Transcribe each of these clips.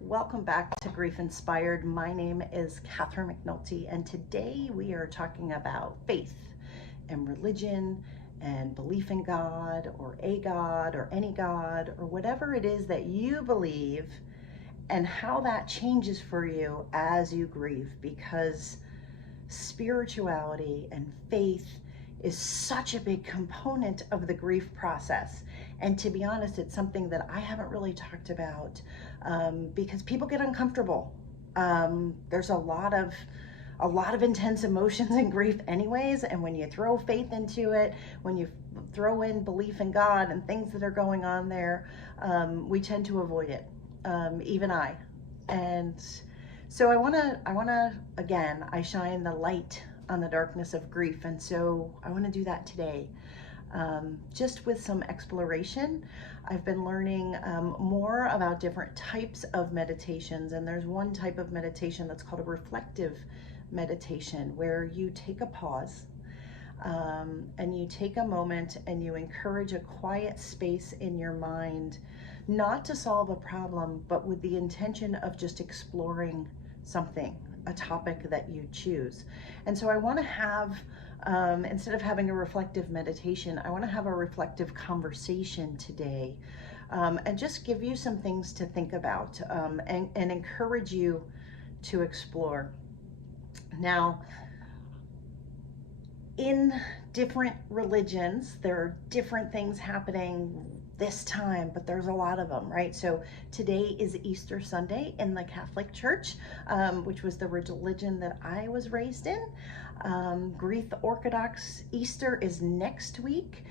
Welcome back to Grief Inspired. My name is Catherine McNulty, and today we are talking about faith and religion and belief in God or a God or any God or whatever it is that you believe, and how that changes for you as you grieve, because spirituality and faith is such a big component of the grief process. And to be honest, it's something that I haven't really talked about because people get uncomfortable. There's a lot of intense emotions in grief anyways, and when you throw faith into it, when you throw in belief in God and things that are going on there, we tend to avoid it, even I. And so I want to again, I shine the light on the darkness of grief, and so I want to do that today, just with some exploration. I've been learning more about different types of meditations, and there's one type of meditation that's called a reflective meditation, where you take a pause and you take a moment and you encourage a quiet space in your mind, not to solve a problem, but with the intention of just exploring something, a topic that you choose. And so I want to have, instead of having a reflective meditation, I want to have a reflective conversation today, and just give you some things to think about, and encourage you to explore. Now, in different religions, there are different things happening this time, but there's a lot of them, right? So today is Easter Sunday in the Catholic Church, which was the religion that I was raised in. Greek Orthodox Easter is next week.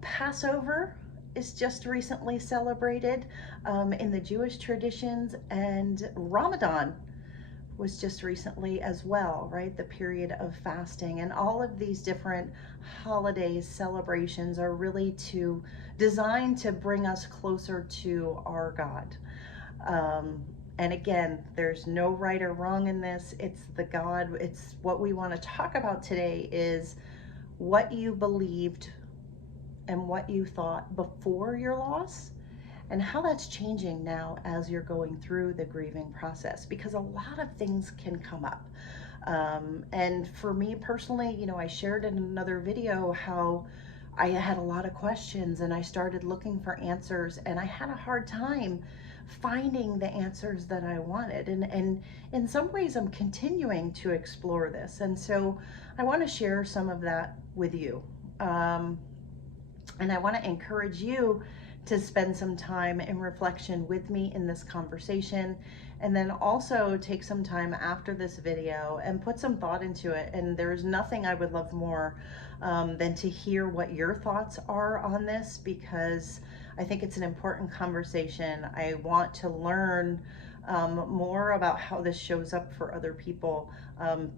Passover is just recently celebrated in the Jewish traditions, and Ramadan was just recently as well, right? The period of fasting. And all of these different holidays, celebrations are really designed to bring us closer to our God. And again, there's no right or wrong in this. It's what we want to talk about today is what you believed and what you thought before your loss, and how that's changing now as you're going through the grieving process, because a lot of things can come up. And for me personally, I shared in another video how I had a lot of questions and I started looking for answers, and I had a hard time finding the answers that I wanted. And in some ways, I'm continuing to explore this. And so I want to share some of that with you. And I want to encourage you to spend some time in reflection with me in this conversation, and then also take some time after this video and put some thought into it. And there's nothing I would love more than to hear what your thoughts are on this, because I think it's an important conversation. I want to learn more about how this shows up for other people,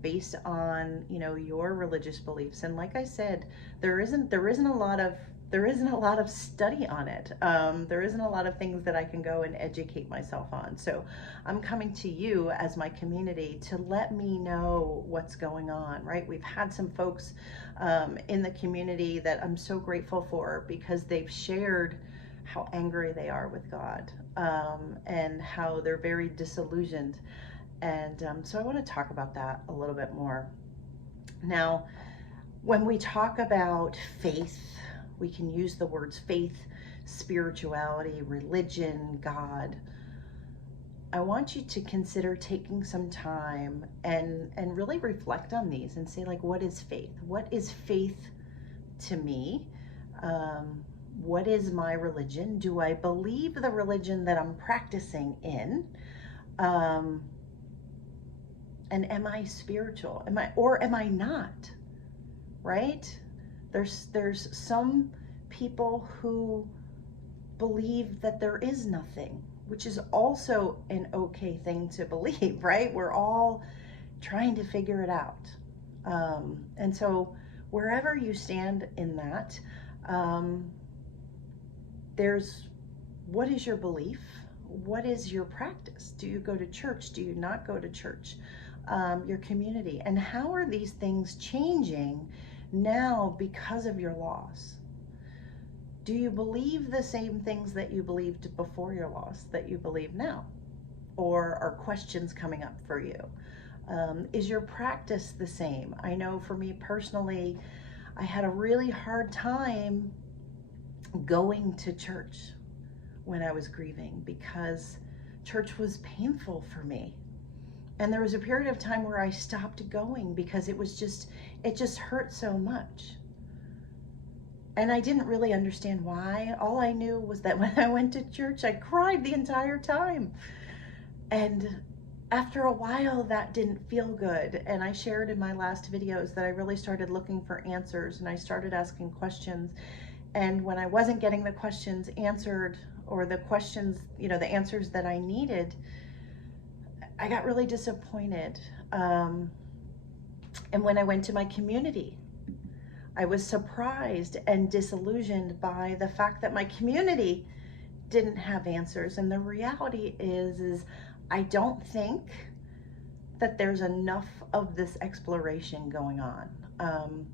based on your religious beliefs. And like I said, there isn't a lot of study on it. There isn't a lot of things that I can go and educate myself on. So I'm coming to you as my community to let me know what's going on, right? We've had some folks in the community that I'm so grateful for, because they've shared how angry they are with God, and how they're very disillusioned. And so I want to talk about that a little bit more. Now, when we talk about faith, we can use the words faith, spirituality, religion, God. I want you to consider taking some time and really reflect on these and say, like, what is faith? What is faith to me? What is my religion? Do I believe the religion that I'm practicing in? And am I spiritual? Am I not? Right? There's some people who believe that there is nothing, which is also an okay thing to believe, right? We're all trying to figure it out. And so wherever you stand in that, what is your belief? What is your practice? Do you go to church? Do you not go to church? Your community. And how are these things changing now because of your loss? Do you believe the same things that you believed before your loss that you believe now? Or are questions coming up for you? Is your practice the same? I know for me personally, I had a really hard time going to church when I was grieving because church was painful for me. And there was a period of time where I stopped going because it just hurt so much. And I didn't really understand why. All I knew was that when I went to church, I cried the entire time. And after a while, that didn't feel good. And I shared in my last videos that I really started looking for answers and I started asking questions. And when I wasn't getting the questions answered, or the questions, the answers that I needed, I got really disappointed. And when I went to my community, I was surprised and disillusioned by the fact that my community didn't have answers. And the reality is I don't think that there's enough of this exploration going on.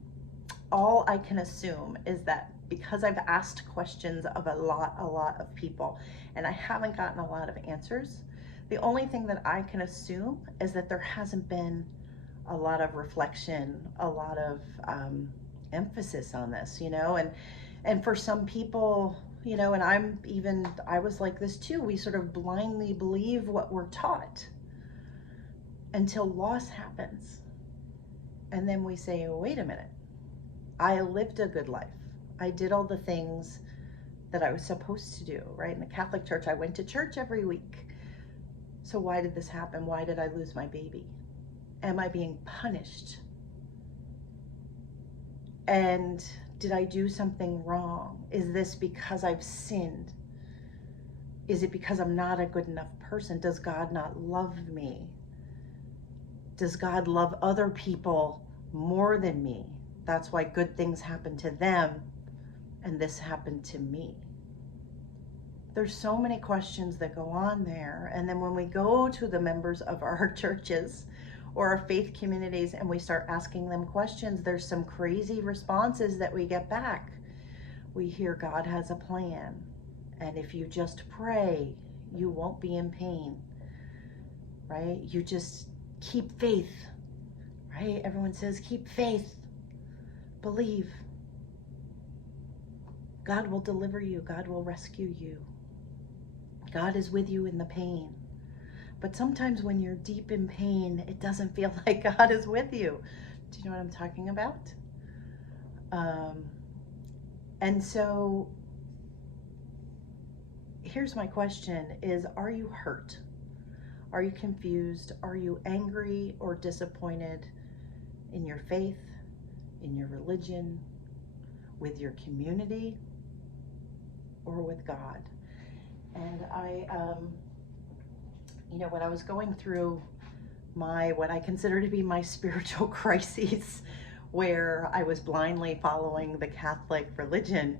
All I can assume is that because I've asked questions of a lot of people and I haven't gotten a lot of answers, the only thing that I can assume is that there hasn't been a lot of reflection, a lot of emphasis on this, and for some people, and I was like this too, we sort of blindly believe what we're taught until loss happens. And then we say, oh, wait a minute, I lived a good life. I did all the things that I was supposed to do, right? In the Catholic Church, I went to church every week. So why did this happen? Why did I lose my baby? Am I being punished? And did I do something wrong? Is this because I've sinned? Is it because I'm not a good enough person? Does God not love me? Does God love other people more than me? That's why good things happen to them and this happened to me. There's so many questions that go on there. And then when we go to the members of our churches or our faith communities and we start asking them questions, there's some crazy responses that we get back. We hear God has a plan. And if you just pray, you won't be in pain, right? You just keep faith, right? Everyone says, keep faith, believe. God will deliver you. God will rescue you. God is with you in the pain. But sometimes when you're deep in pain, it doesn't feel like God is with you. Do you know what I'm talking about? And so here's my question is, are you hurt? Are you confused? Are you angry or disappointed in your faith, in your religion, with your community, or with God? And I, when I was going through what I consider to be my spiritual crises, where I was blindly following the Catholic religion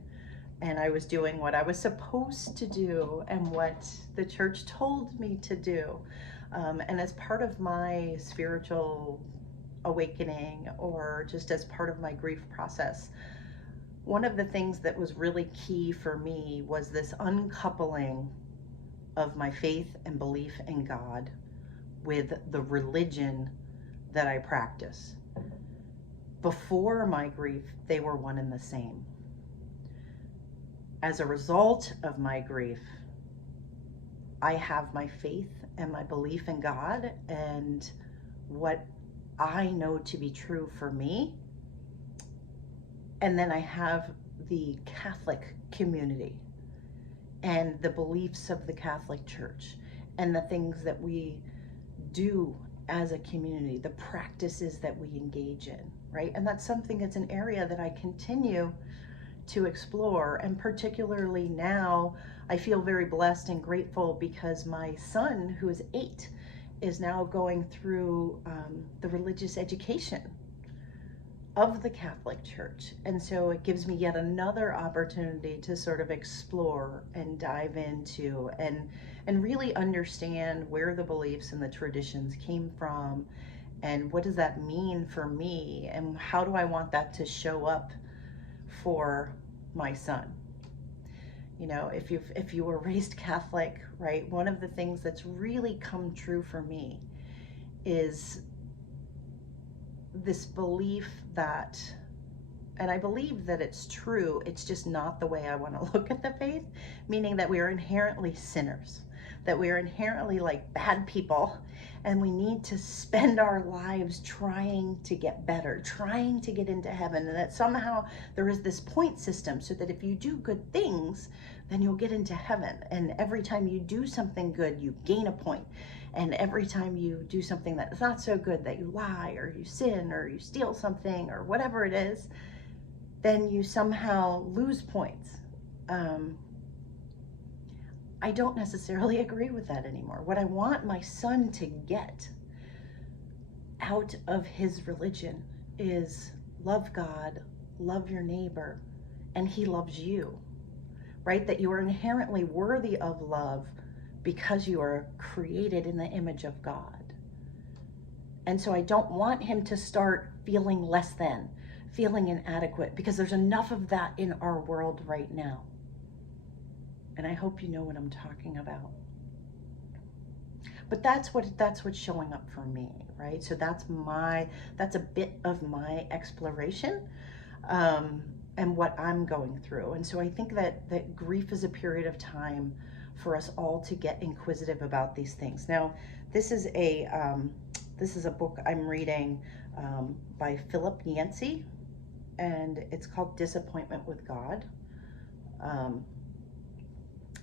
and I was doing what I was supposed to do and what the church told me to do. And as part of my spiritual awakening, or just as part of my grief process, one of the things that was really key for me was this uncoupling of my faith and belief in God with the religion that I practice. Before my grief, they were one and the same. As a result of my grief, I have my faith and my belief in God and what I know to be true for me. And then I have the Catholic community and the beliefs of the Catholic Church and the things that we do as a community, the practices that we engage in, right? And that's something that's an area that I continue to explore. And particularly now, I feel very blessed and grateful because my son, who is 8, is now going through the religious education of the Catholic Church. And so it gives me yet another opportunity to sort of explore and dive into and really understand where the beliefs and the traditions came from and what does that mean for me and how do I want that to show up for my son. If you were raised Catholic, right? One of the things that's really come true for me is this belief that, and I believe that it's true, it's just not the way I want to look at the faith, meaning that we are inherently sinners, that we are inherently like bad people, and we need to spend our lives trying to get better, trying to get into heaven, and that somehow there is this point system so that if you do good things, then you'll get into heaven. And every time you do something good, you gain a point. And every time you do something that's not so good, that you lie or you sin or you steal something or whatever it is, then you somehow lose points. I don't necessarily agree with that anymore. What I want my son to get out of his religion is love God, love your neighbor, and he loves you, right? That you are inherently worthy of love because you are created in the image of God. And so I don't want him to start feeling less than, feeling inadequate, because there's enough of that in our world right now. And I hope you know what I'm talking about. But that's what's showing up for me, right? So that's a bit of my exploration, and what I'm going through. And so I think that grief is a period of time for us all to get inquisitive about these things. Now, this is a book I'm reading by Philip Yancey, and it's called Disappointment with God.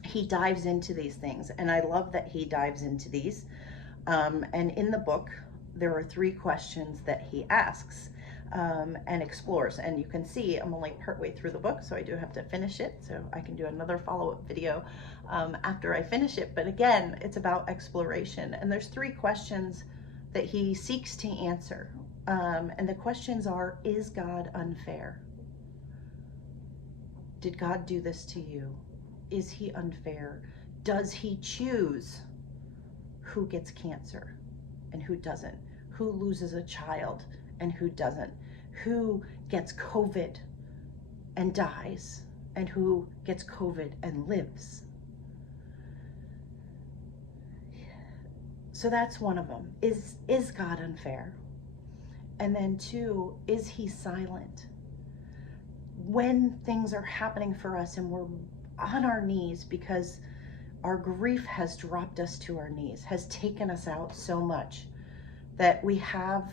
He dives into these things, and I love that he dives into these. And in the book, there are 3 questions that he asks and explores. And you can see I'm only partway through the book, so I do have to finish it. So I can do another follow-up video after I finish it. But again, it's about exploration. And there's 3 questions that he seeks to answer. And the questions are, is God unfair? Did God do this to you? Is he unfair? Does he choose who gets cancer and who doesn't? Who loses a child and who doesn't? Who gets COVID and dies and who gets COVID and lives? So that's one of them. Is God unfair? And then 2, is he silent? When things are happening for us and we're on our knees because our grief has dropped us to our knees, has taken us out so much that we have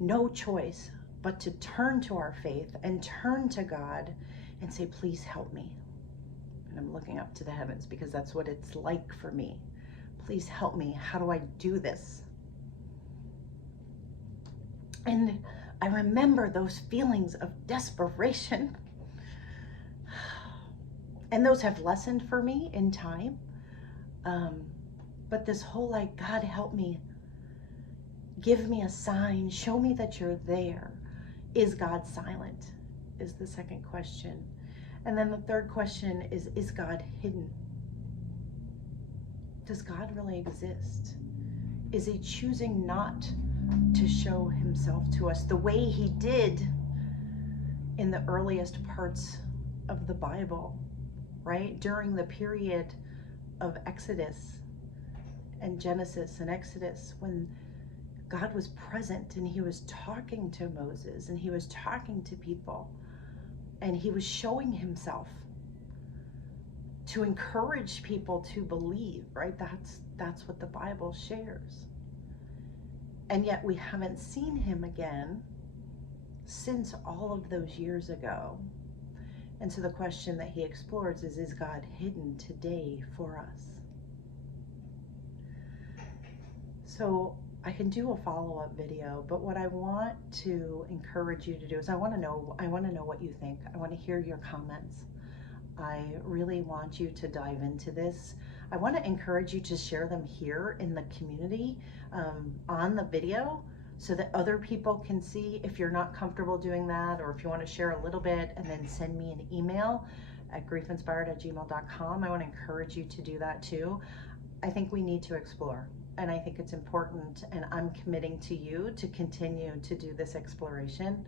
no choice but to turn to our faith and turn to God and say, please help me. And I'm looking up to the heavens because that's what it's like for me. Please help me. How do I do this? And I remember those feelings of desperation. And those have lessened for me in time. But this whole like, God help me, give me a sign, show me that you're there. Is God silent? Is the second question. And then the third question is God hidden? Does God really exist? Is he choosing not to show himself to us the way he did in the earliest parts of the Bible? Right? During the period of Exodus and Genesis and Exodus, when God was present and he was talking to Moses and he was talking to people and he was showing himself to encourage people to believe, right? That's what the Bible shares. And yet we haven't seen him again since all of those years ago. And so the question that he explores is God hidden today for us? So I can do a follow-up video, but what I want to encourage you to do is I want to know what you think. I want to hear your comments. I really want you to dive into this. I want to encourage you to share them here in the community on the video, so that other people can see. If you're not comfortable doing that, or if you want to share a little bit and then send me an email at GriefInspired@gmail.com, I want to encourage you to do that too. I think we need to explore, and I think it's important, and I'm committing to you to continue to do this exploration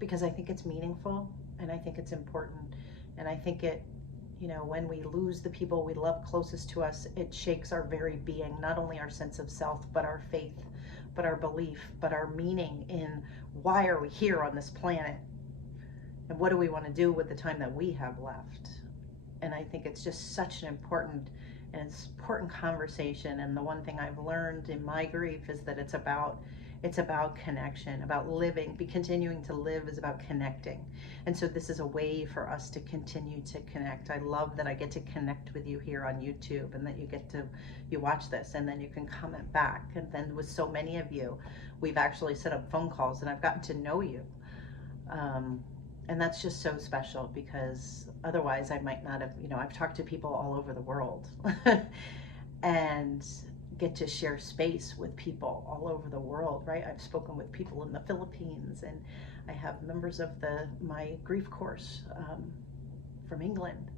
because I think it's meaningful, and I think it's important, and I think it You know, when we lose the people we love closest to us, it shakes our very being, not only our sense of self, but our faith, but our belief, but our meaning in why are we here on this planet? And what do we want to do with the time that we have left? And I think it's just such an important conversation. And the one thing I've learned in my grief is that it's about connection, about living. Continuing to live is about connecting. And so this is a way for us to continue to connect. I love that I get to connect with you here on YouTube, and that you watch this and then you can comment back. And then with so many of you, we've actually set up phone calls and I've gotten to know you. And that's just so special, because otherwise I might not have, I've talked to people all over the world and get to share space with people all over the world, right? I've spoken with people in the Philippines, and I have members of my grief course from England,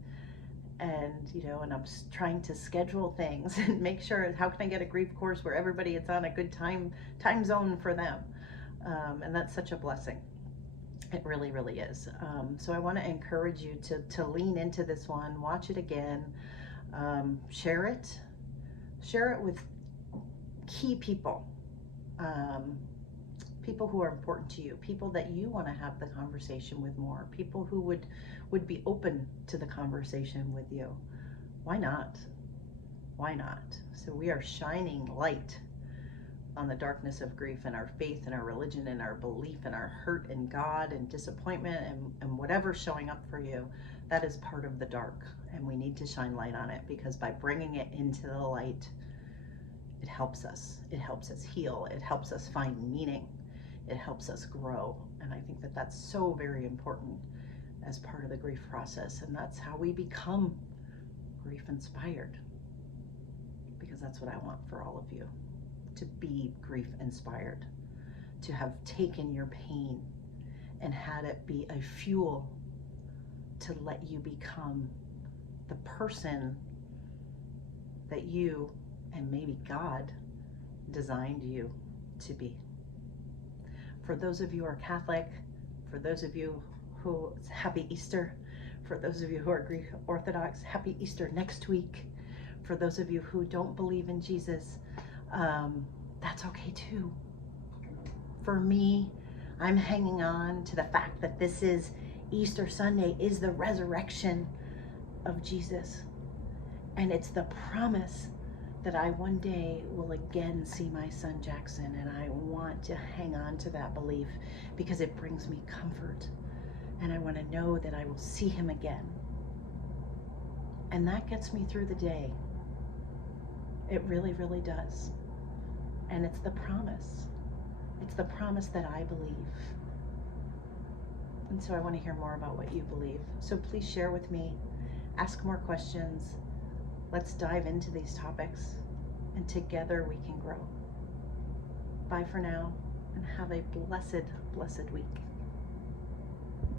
and and I'm trying to schedule things and make sure, how can I get a grief course where everybody, it's on a good time zone for them, and that's such a blessing. It really, really is. So I want to encourage you to lean into this one, watch it again, share it with key people, people who are important to you, people that you want to have the conversation with more, people who would be open to the conversation with you. Why not? Why not? So we are shining light on the darkness of grief, and our faith and our religion and our belief and our hurt in God and disappointment and whatever's showing up for you. That is part of the dark, and we need to shine light on it, because by bringing it into the light, it helps us heal, it helps us find meaning, it helps us grow. And I think that that's so very important as part of the grief process, and that's how we become grief inspired, because that's what I want for all of you, to be grief inspired, to have taken your pain and had it be a fuel to let you become the person that you and maybe God designed you to be. For those of you who are Catholic, for those of you who, happy Easter. For those of you who are Greek Orthodox, happy Easter next week. For those of you who don't believe in Jesus, that's okay too. For me, I'm hanging on to the fact that this is Easter Sunday, is the resurrection of Jesus. And it's the promise that I one day will again see my son Jackson, and I want to hang on to that belief because it brings me comfort, and I want to know that I will see him again. And that gets me through the day. It really, really does. And it's the promise. It's the promise that I believe. And so I want to hear more about what you believe. So please share with me, ask more questions. Let's dive into these topics, and together we can grow. Bye for now, and have a blessed, blessed week.